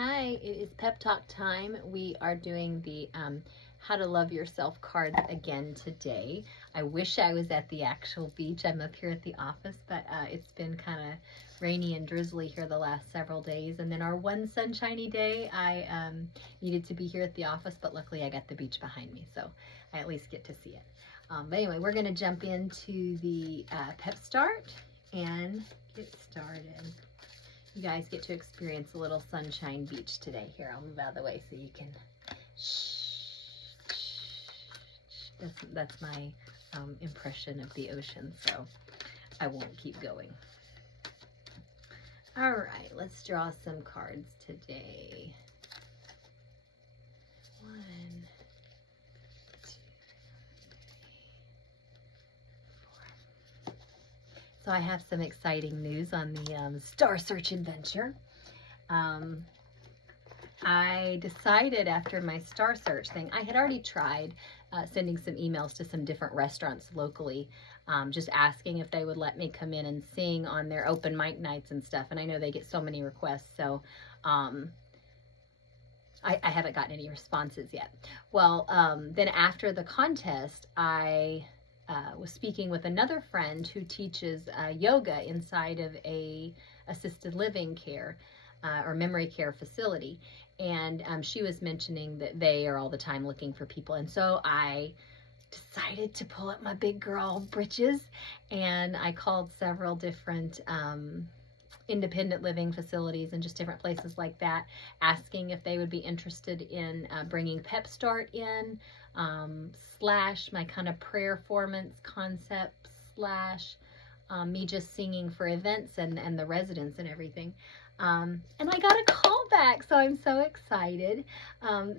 Hi, it is pep talk time. We are doing the how to love yourself cards again today. I wish I was at the actual beach. I'm up here at the office, but it's been kind of rainy and drizzly here the last several days. And then our one sunshiny day, I needed to be here at the office, but luckily I got the beach behind me, so I at least get to see it. But anyway, we're going to jump into the pep start and get started. You guys get to experience a little sunshine beach today. Here, I'll move out of the way so you can That's my impression of the ocean, so I won't keep going. All right, let's draw some cards today. 1, 2, 3, 4. So I have some exciting news on the Star Search adventure. I decided after my Star Search thing, I had already tried sending some emails to some different restaurants locally, just asking if they would let me come in and sing on their open mic nights and stuff. And I know they get so many requests, so I haven't gotten any responses yet. Well, then after the contest, I was speaking with another friend who teaches yoga inside of a assisted living care or memory care facility. And she was mentioning that they are all the time looking for people. And so I decided to pull up my big girl britches, and I called several different independent living facilities and just different places like that, asking if they would be interested in bringing Pep Start in, slash my kind of prayer formance concept, slash me just singing for events and the residents and everything. And I got a call back, so I'm so excited.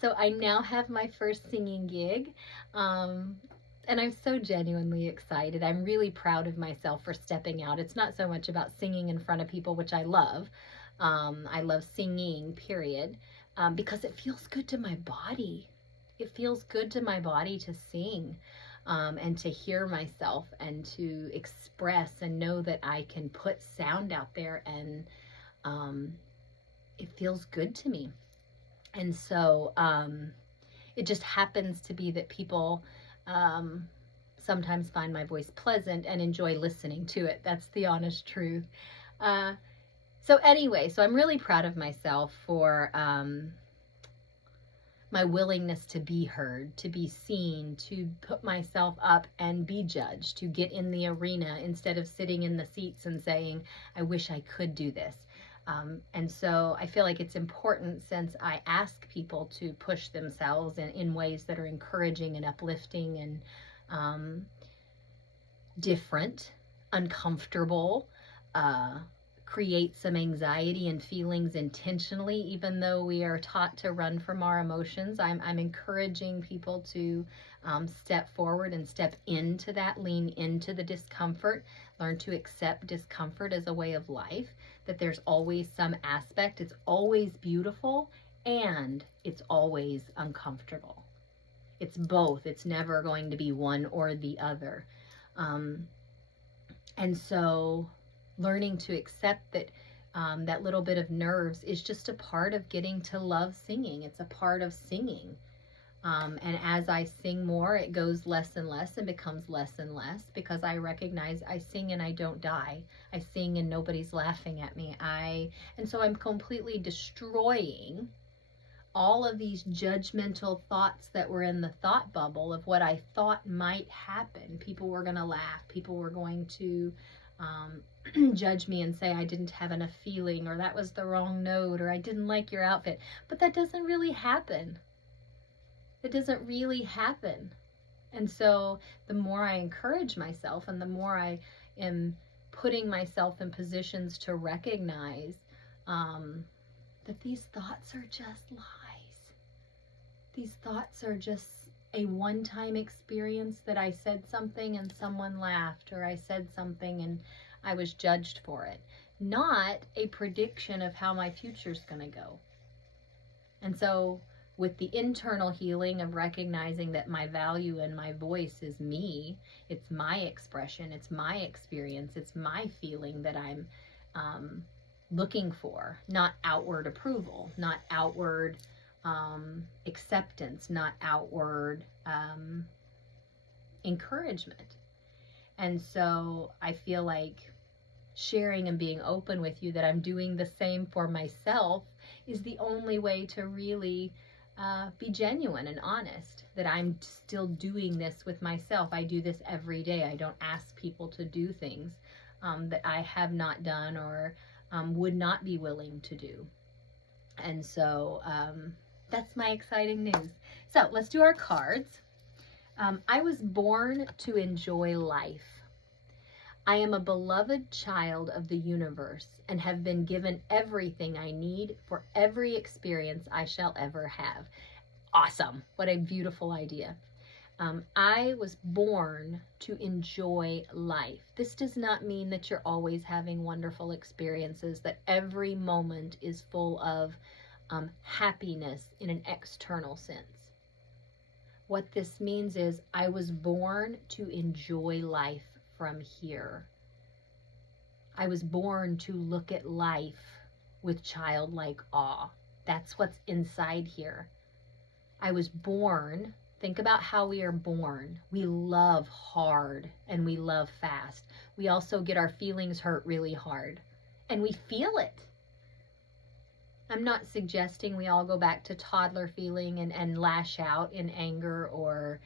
So I now have my first singing gig, and I'm so genuinely excited. I'm really proud of myself for stepping out. It's not so much about singing in front of people, which I love. I love singing, period, because it feels good to my body. It feels good to my body to sing, and to hear myself and to express and know that I can put sound out there, and it feels good to me. And so it just happens to be that people sometimes find my voice pleasant and enjoy listening to it. That's the honest truth. So anyway, so I'm really proud of myself for my willingness to be heard, to be seen, to put myself up and be judged, to get in the arena instead of sitting in the seats and saying, I wish I could do this. And so I feel like it's important, since I ask people to push themselves in ways that are encouraging and uplifting and different, uncomfortable, create some anxiety and feelings intentionally, even though we are taught to run from our emotions. I'm encouraging people to step forward and step into that, lean into the discomfort, learn to accept discomfort as a way of life, that there's always some aspect. It's always beautiful and it's always uncomfortable. It's both. It's never going to be one or the other. And so learning to accept that that little bit of nerves is just a part of getting to love singing. It's a part of singing. And as I sing more, it goes less and less and becomes less and less, because I recognize I sing and I don't die. I sing and nobody's laughing at me. And so I'm completely destroying all of these judgmental thoughts that were in the thought bubble of what I thought might happen. People were going to laugh. People were going to judge me and say I didn't have enough feeling, or that was the wrong note, or I didn't like your outfit. But that doesn't really happen. It doesn't really happen. And so the more I encourage myself and the more I am putting myself in positions to recognize that these thoughts are just lies. These thoughts are just a one-time experience that I said something and someone laughed, or I said something and I was judged for it. Not a prediction of how my future's going to go. And so with the internal healing of recognizing that my value and my voice is me, it's my expression, it's my experience, it's my feeling that I'm looking for, not outward approval, not outward acceptance, not outward encouragement. And so I feel like sharing and being open with you that I'm doing the same for myself is the only way to really be genuine and honest, that I'm still doing this with myself. I do this every day. I don't ask people to do things that I have not done or would not be willing to do. And so that's my exciting news. So let's do our cards. I was born to enjoy life. I am a beloved child of the universe and have been given everything I need for every experience I shall ever have. Awesome. What a beautiful idea. I was born to enjoy life. This does not mean that you're always having wonderful experiences, that every moment is full of happiness in an external sense. What this means is I was born to enjoy life from here. I was born to look at life with childlike awe. That's what's inside here. I was born, think about how we are born. We love hard and we love fast. We also get our feelings hurt really hard and we feel it. I'm not suggesting we all go back to toddler feeling and lash out in anger or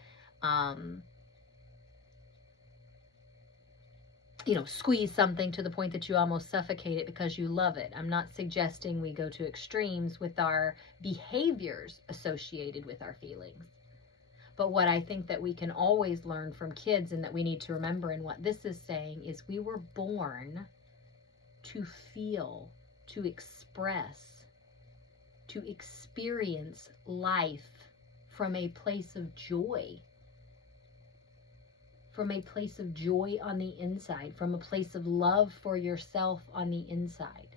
squeeze something to the point that you almost suffocate it because you love it. I'm not suggesting we go to extremes with our behaviors associated with our feelings. But what I think that we can always learn from kids and that we need to remember, and what this is saying, is we were born to feel, to express, to experience life from a place of joy. From a place of joy on the inside, from a place of love for yourself on the inside,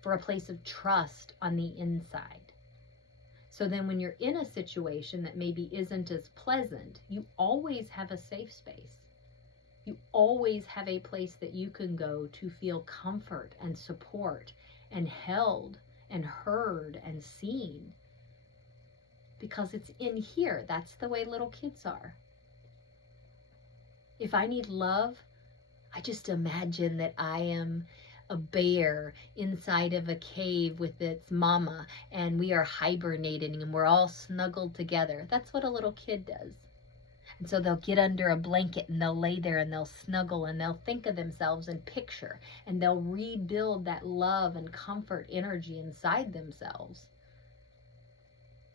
for a place of trust on the inside. So then when you're in a situation that maybe isn't as pleasant, you always have a safe space. You always have a place that you can go to feel comfort and support and held and heard and seen. Because it's in here. That's the way little kids are. If I need love, I just imagine that I am a bear inside of a cave with its mama and we are hibernating and we're all snuggled together. That's what a little kid does. And so they'll get under a blanket and they'll lay there and they'll snuggle and they'll think of themselves and picture and they'll rebuild that love and comfort energy inside themselves.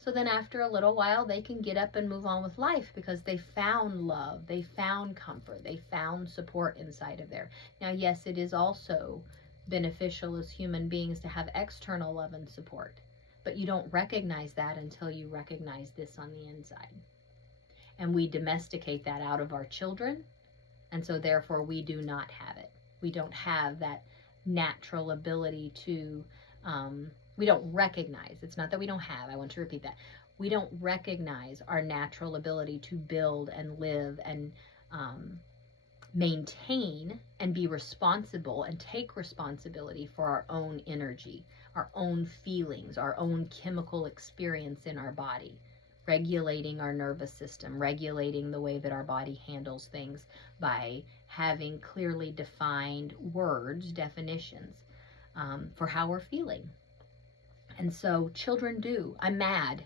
So then after a little while, they can get up and move on with life because they found love, they found comfort, they found support inside of there. Now, yes, it is also beneficial as human beings to have external love and support, but you don't recognize that until you recognize this on the inside. And we domesticate that out of our children, and so therefore we do not have it. We don't have that natural ability to we don't recognize, it's not that we don't have, I want to repeat that, we don't recognize our natural ability to build and live and maintain and be responsible and take responsibility for our own energy, our own feelings, our own chemical experience in our body, regulating our nervous system, regulating the way that our body handles things by having clearly defined words, definitions for how we're feeling. And so children do. I'm mad.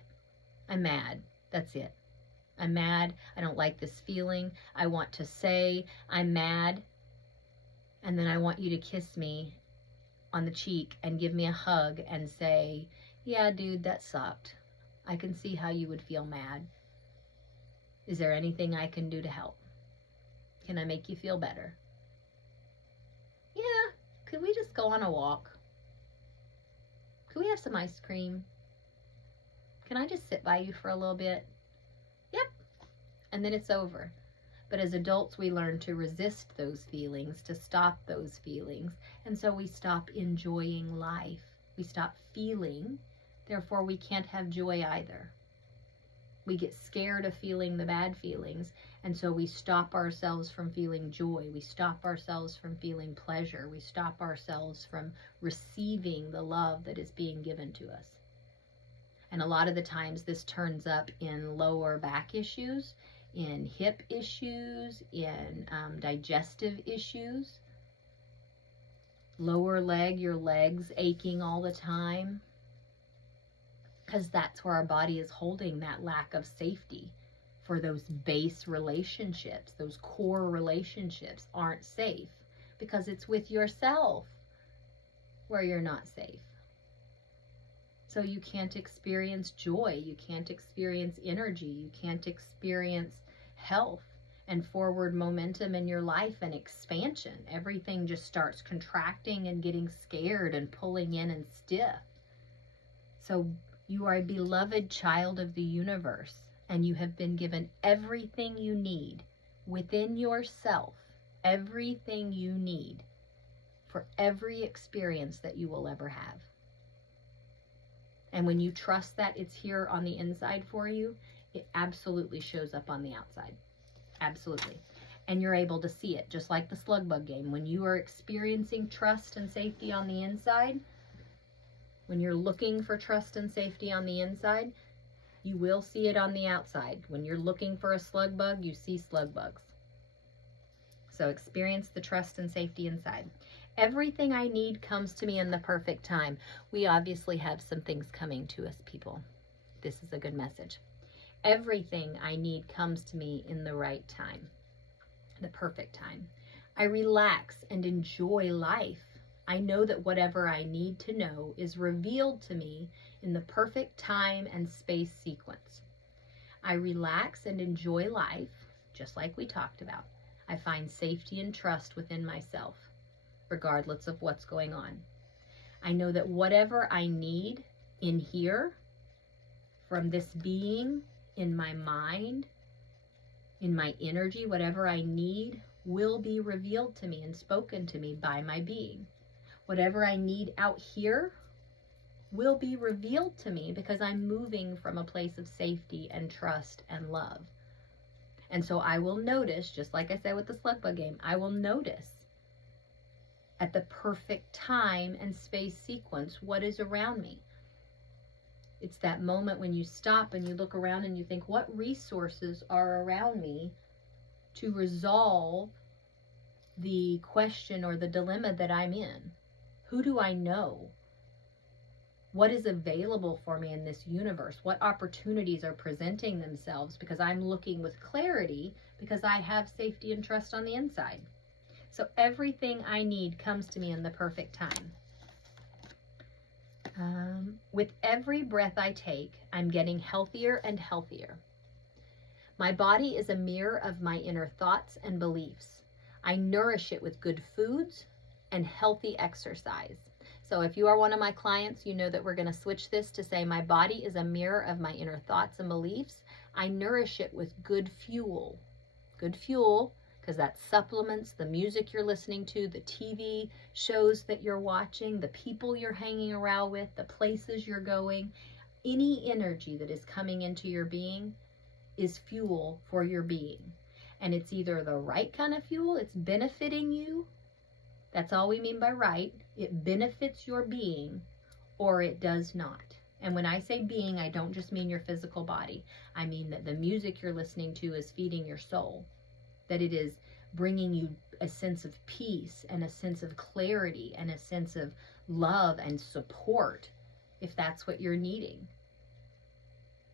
That's it. I'm mad. I don't like this feeling. I want to say I'm mad. And then I want you to kiss me on the cheek and give me a hug and say, yeah, dude, that sucked. I can see how you would feel mad. Is there anything I can do to help? Can I make you feel better? Yeah. Could we just go on a walk? Could we have some ice cream? Can I just sit by you for a little bit? Yep. And then it's over. But as adults, we learn to resist those feelings, to stop those feelings. And so we stop enjoying life. We stop feeling. Therefore, we can't have joy either. We get scared of feeling the bad feelings, and so we stop ourselves from feeling joy. We stop ourselves from feeling pleasure. We stop ourselves from receiving the love that is being given to us. And a lot of the times this turns up in lower back issues, in hip issues, in digestive issues, lower leg, your legs aching all the time, because that's where our body is holding that lack of safety. For those base relationships, those core relationships aren't safe because it's with yourself where you're not safe. So you can't experience joy, you can't experience energy, you can't experience health and forward momentum in your life and expansion. Everything just starts contracting and getting scared and pulling in and stiff. So you are a beloved child of the universe, and you have been given everything you need within yourself, everything you need for every experience that you will ever have. And when you trust that it's here on the inside for you, it absolutely shows up on the outside. Absolutely. And you're able to see it, just like the slug bug game. When you are experiencing trust and safety on the inside, when you're looking for trust and safety on the inside, you will see it on the outside. When you're looking for a slug bug, you see slug bugs. So experience the trust and safety inside. Everything I need comes to me in the perfect time. We obviously have some things coming to us, people. This is a good message. Everything I need comes to me in the right time, the perfect time. I relax and enjoy life. I know that whatever I need to know is revealed to me in the perfect time and space sequence. I relax and enjoy life, just like we talked about. I find safety and trust within myself, regardless of what's going on. I know that whatever I need in here, from this being, in my mind, in my energy, whatever I need will be revealed to me and spoken to me by my being. Whatever I need out here will be revealed to me because I'm moving from a place of safety and trust and love. And so I will notice, just like I said with the slug bug game, I will notice at the perfect time and space sequence what is around me. It's that moment when you stop and you look around and you think, what resources are around me to resolve the question or the dilemma that I'm in? Who do I know? What is available for me in this universe? What opportunities are presenting themselves? Because I'm looking with clarity because I have safety and trust on the inside. So everything I need comes to me in the perfect time. With every breath I take, I'm getting healthier and healthier. My body is a mirror of my inner thoughts and beliefs. I nourish it with good foods and healthy exercise. So if you are one of my clients, you know that we're going to switch this to say my body is a mirror of my inner thoughts and beliefs. I nourish it with good fuel. Good fuel, because that supplements the music you're listening to, the TV shows that you're watching, the people you're hanging around with, the places you're going. Any energy that is coming into your being is fuel for your being. And it's either the right kind of fuel, it's benefiting you. That's all we mean by right. It benefits your being, or it does not. And when I say being, I don't just mean your physical body. I mean that the music you're listening to is feeding your soul. That it is bringing you a sense of peace and a sense of clarity and a sense of love and support, if that's what you're needing.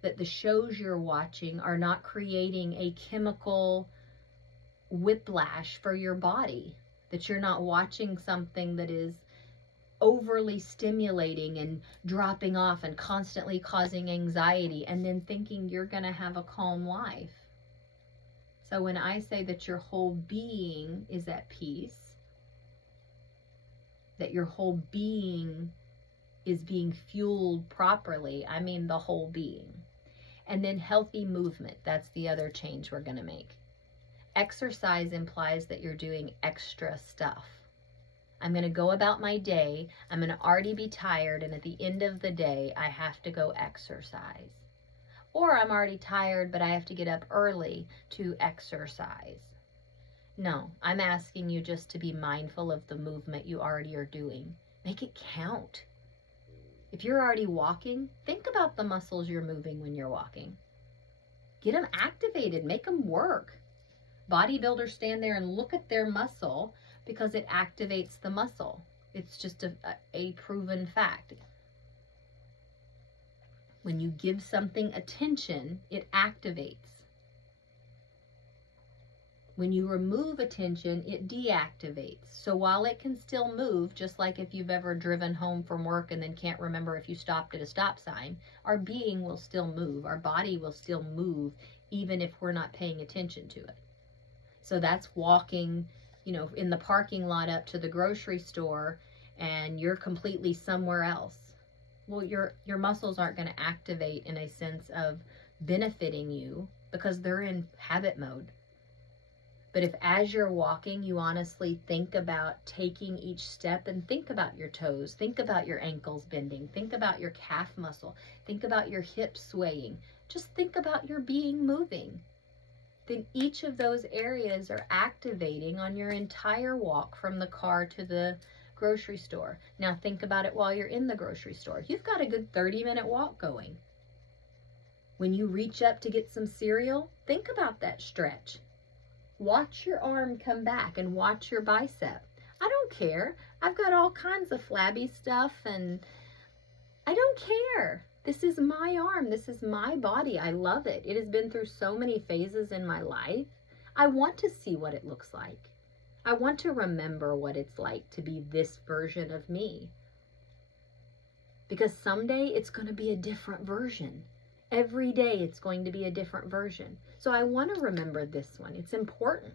That the shows you're watching are not creating a chemical whiplash for your body. That you're not watching something that is overly stimulating and dropping off and constantly causing anxiety and then thinking you're going to have a calm life. So when I say that your whole being is at peace, that your whole being is being fueled properly, I mean the whole being. And then healthy movement, that's the other change we're going to make. Exercise implies that you're doing extra stuff. I'm going to go about my day, I'm going to already be tired, and at the end of the day, I have to go exercise. Or I'm already tired, but I have to get up early to exercise. No, I'm asking you just to be mindful of the movement you already are doing. Make it count. If you're already walking, think about the muscles you're moving when you're walking. Get them activated, make them work. Bodybuilders stand there and look at their muscle because it activates the muscle. It's just a proven fact. When you give something attention, it activates. When you remove attention, it deactivates. So while it can still move, just like if you've ever driven home from work and then can't remember if you stopped at a stop sign, our being will still move. Our body will still move even if we're not paying attention to it. So that's walking, in the parking lot up to the grocery store and you're completely somewhere else. Well, your muscles aren't going to activate in a sense of benefiting you because they're in habit mode. But if as you're walking, you honestly think about taking each step and think about your toes, think about your ankles bending, think about your calf muscle, think about your hips swaying, just think about your being moving. Then each of those areas are activating on your entire walk from the car to the grocery store. Now think about it while you're in the grocery store. You've got a good 30-minute walk going. When you reach up to get some cereal, think about that stretch. Watch your arm come back and watch your bicep. I don't care. I've got all kinds of flabby stuff and I don't care. This is my arm. This is my body. I love it. It has been through so many phases in my life. I want to see what it looks like. I want to remember what it's like to be this version of me. Because someday it's going to be a different version. Every day it's going to be a different version. So I want to remember this one. It's important.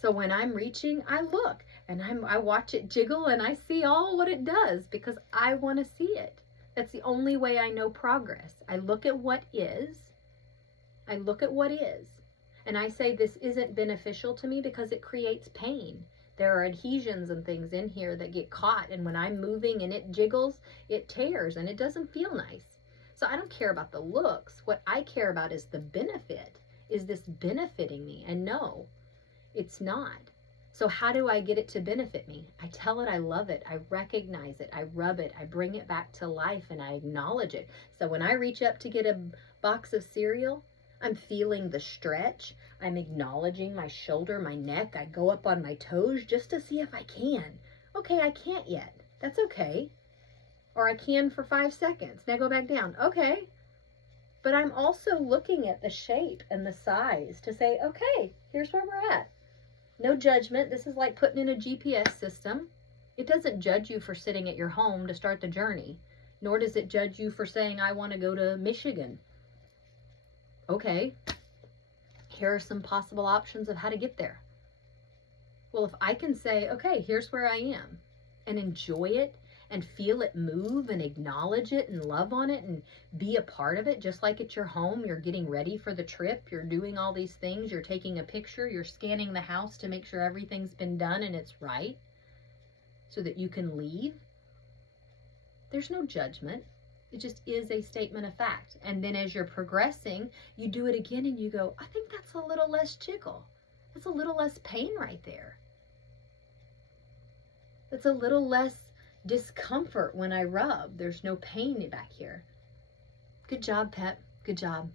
So when I'm reaching, I look and I watch it jiggle and I see all what it does because I want to see it. That's the only way I know progress. I look at what is. I look at what is. And I say this isn't beneficial to me because it creates pain. There are adhesions and things in here that get caught. And when I'm moving and it jiggles, it tears and it doesn't feel nice. So I don't care about the looks. What I care about is the benefit. Is this benefiting me? And no, it's not. So how do I get it to benefit me? I tell it I love it. I recognize it. I rub it. I bring it back to life and I acknowledge it. So when I reach up to get a box of cereal, I'm feeling the stretch. I'm acknowledging my shoulder, my neck. I go up on my toes just to see if I can. Okay, I can't yet. That's okay. Or I can for 5 seconds. Now go back down. Okay. But I'm also looking at the shape and the size to say, okay, here's where we're at. No judgment. This is like putting in a GPS system. It doesn't judge you for sitting at your home to start the journey, nor does it judge you for saying, I want to go to Michigan. Okay, here are some possible options of how to get there. Well, if I can say, okay, here's where I am, and enjoy it, and feel it move, and acknowledge it, and love on it, and be a part of it, just like at your home, you're getting ready for the trip, you're doing all these things, you're taking a picture, you're scanning the house to make sure everything's been done and it's right, so that you can leave. There's no judgment. It just is a statement of fact. And then as you're progressing, you do it again and you go, I think that's a little less jiggle. That's a little less pain right there. That's a little less discomfort when I rub. There's no pain back here. Good job, Pep. Good job.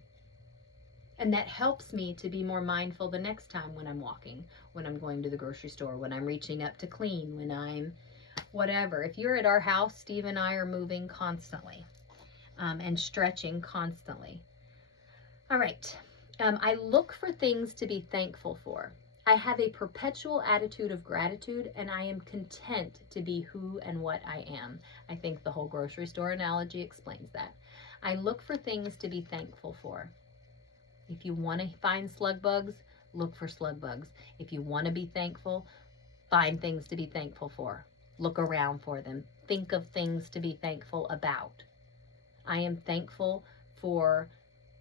And that helps me to be more mindful the next time when I'm walking, when I'm going to the grocery store, when I'm reaching up to clean, when I'm whatever. If you're at our house, Steve and I are moving constantly. And stretching constantly. All right. I look for things to be thankful for. I have a perpetual attitude of gratitude, and I am content to be who and what I am. I think the whole grocery store analogy explains that. I look for things to be thankful for. If you want to find slug bugs, look for slug bugs. If you want to be thankful, find things to be thankful for. Look around for them. Think of things to be thankful about. I am thankful for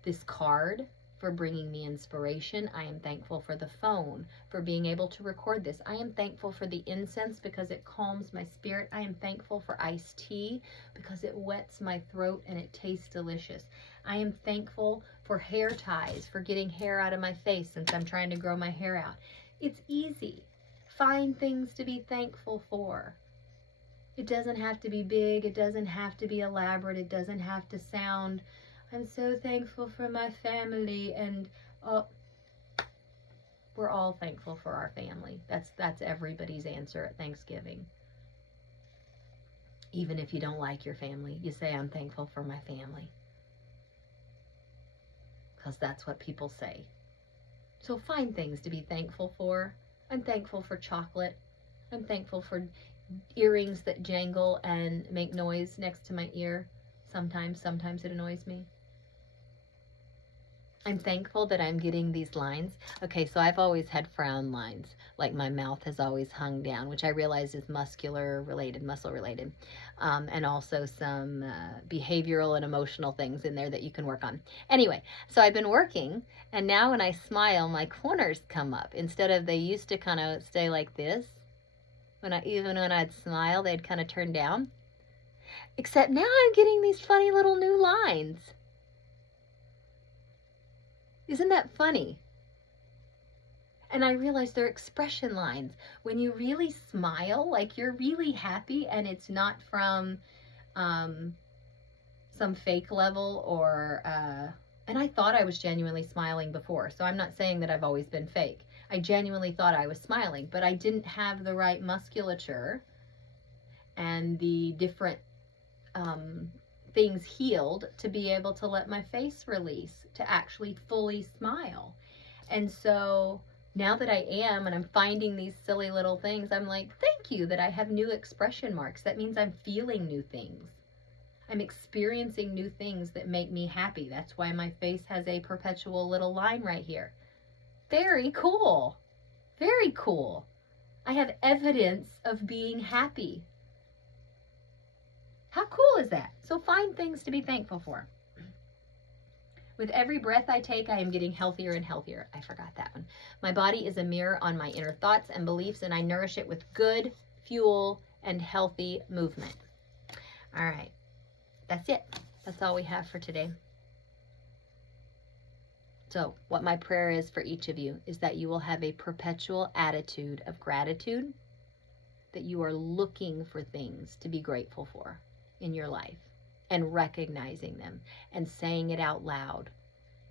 this card, for bringing me inspiration. I am thankful for the phone, for being able to record this. I am thankful for the incense because it calms my spirit. I am thankful for iced tea because it wets my throat and it tastes delicious. I am thankful for hair ties, for getting hair out of my face since I'm trying to grow my hair out. It's easy. Find things to be thankful for. It doesn't have to be big. It doesn't have to be elaborate. It doesn't have to sound, I'm so thankful for my family, and we're all thankful for our family. That's everybody's answer at Thanksgiving. Even if you don't like your family, you say, I'm thankful for my family. Because that's what people say. So find things to be thankful for. I'm thankful for chocolate. I'm thankful for earrings that jangle and make noise next to my ear. Sometimes it annoys me. I'm thankful that I'm getting these lines. Okay, so I've always had frown lines, like my mouth has always hung down, which I realize is muscle related, and also some behavioral and emotional things in there that you can work on. Anyway, so I've been working, and now when I smile, my corners come up. Instead of, they used to kind of stay like this. Even when I'd smile, they'd kind of turn down. Except now I'm getting these funny little new lines. Isn't that funny? And I realize they're expression lines. When you really smile, like you're really happy, and it's not from some fake level or, and I thought I was genuinely smiling before, so I'm not saying that I've always been fake. I genuinely thought I was smiling, but I didn't have the right musculature and the different things healed to be able to let my face release, to actually fully smile. And so now that I am, and I'm finding these silly little things, I'm like, thank you that I have new expression marks. That means I'm feeling new things. I'm experiencing new things that make me happy. That's why my face has a perpetual little line right here. Very cool. Very cool. I have evidence of being happy. How cool is that? So find things to be thankful for. With every breath I take, I am getting healthier and healthier. I forgot that one. My body is a mirror on my inner thoughts and beliefs, and I nourish it with good fuel and healthy movement. All right. That's it. That's all we have for today. So what my prayer is for each of you is that you will have a perpetual attitude of gratitude, that you are looking for things to be grateful for in your life and recognizing them and saying it out loud,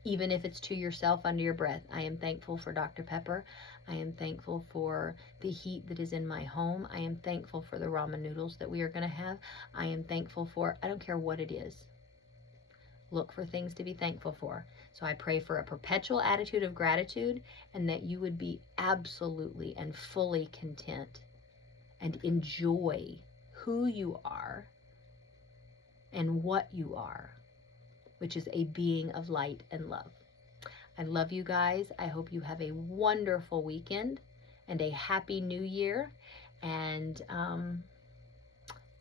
even if it's to yourself under your breath. I am thankful for Dr. Pepper. I am thankful for the heat that is in my home. I am thankful for the ramen noodles that we are going to have. I am thankful for, I don't care what it is. Look for things to be thankful for. So I pray for a perpetual attitude of gratitude, and that you would be absolutely and fully content and enjoy who you are and what you are, which is a being of light and love. I love you guys. I hope you have a wonderful weekend and a happy new year. And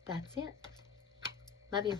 that's it. Love you.